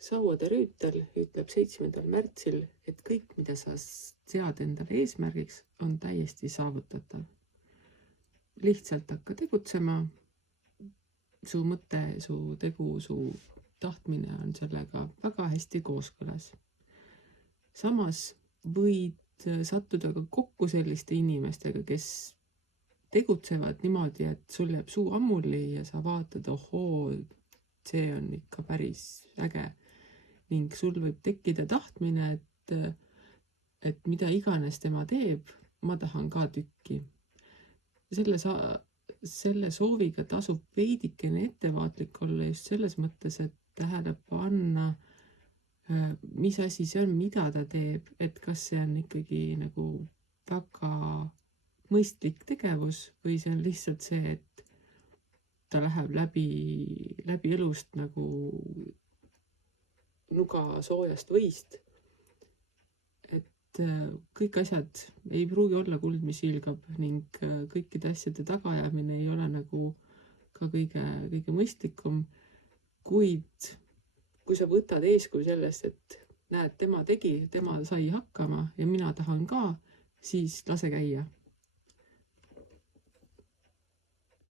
Sauade Rüütel ütleb 7. märtsil, et kõik, mida sa sead endale eesmärgiks, on täiesti saavutatav. Lihtsalt hakka tegutsema. Su mõte, su tegu, su tahtmine on sellega väga hästi kooskõlas. Samas võid sattuda ka kokku selliste inimestega, kes tegutsevad niimoodi, et sul jääb suu ammuli ja sa vaatad, ohoo, see on ikka päris äge. Ning sul võib tekkida tahtmine, et mida iganes tema teeb, ma tahan ka tükki. Selle sooviga tasub veidikene ettevaatlik olla just selles mõttes, et tähele panna, mis asi see on, mida ta teeb, et kas see on ikkagi nagu väga mõistlik tegevus või see on lihtsalt see, et ta läheb läbi elust nagu nuga soojast võist. Et kõik asjad ei pruugi olla kuld, mis hiilgab ning kõikide asjade tagajäämine ei ole nagu ka kõige mõistlikum. Kuid kui sa võtad eeskuju sellest, et näed, tema tegi, tema sai hakkama ja mina tahan ka, siis lase käia.